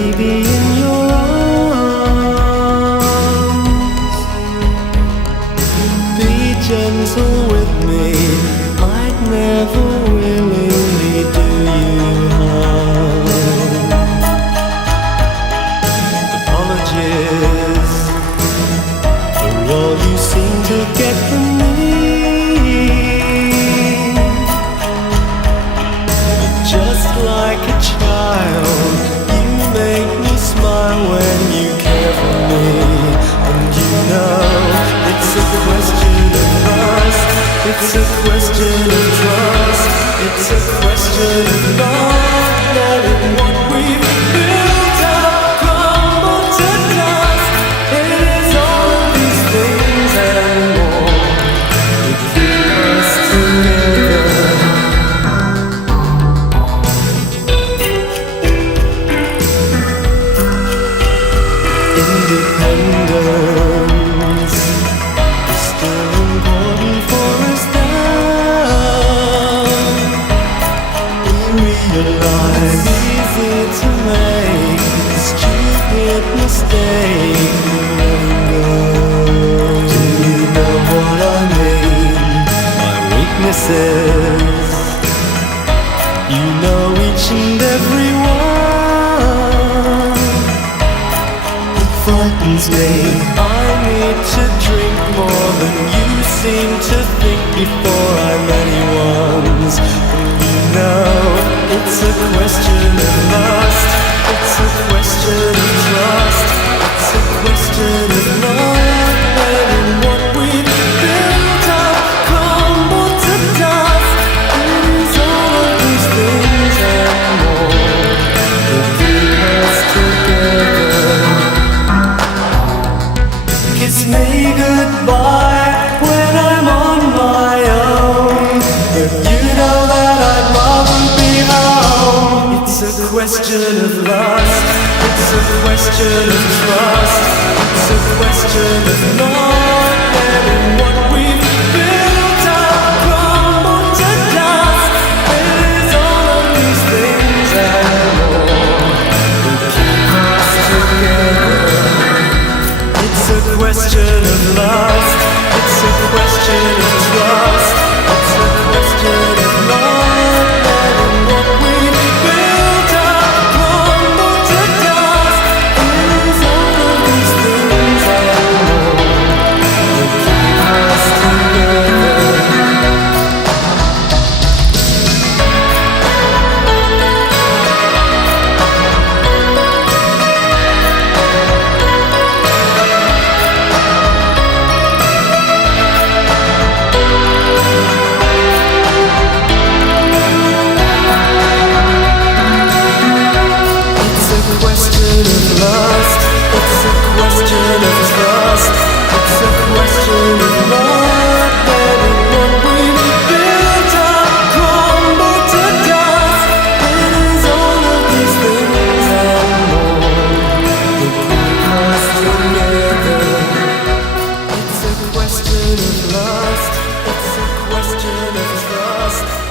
baby in your arms. Be gentle with me, I'd never willingly do you harm. Apologies for all you seem to get from me, but just like a child, you make me smile when you care for me. And you know it's a question of trust, it's a question of trust, it's a question of not letting what we've built up crumble to dust. It is all of these things and more that keep us together. Independence is still important for us now. We realize it's easy to make a stupid mistake. Do you know what I mean? My weaknesses, you know each and every one. Frightens me. I need to drink more than you seem to think before I'm anyone's. And you know it's a question of lust, it's a question of trust, it's a question of not letting what we've built up crumble to dust. It is all of these things and more that keep us together. Kiss me goodbye when I'm on my own, but you know that I'd rather be home. It's a question of lust, it's a question of trust, it's a question of not letting what we've built up crumble to dust. It is all of these things and more that keep us together. It's a question of lust, it's a question of trust, it's a question of not letting what we've built up crumble to dust. It is all of these things and more that keep us together. It's a question of lust, it's a question of trust, it's a question of not letting what we've built up crumble to dust. It is all of these things and more that keep us together. It's a question of lust, it's a question of trust.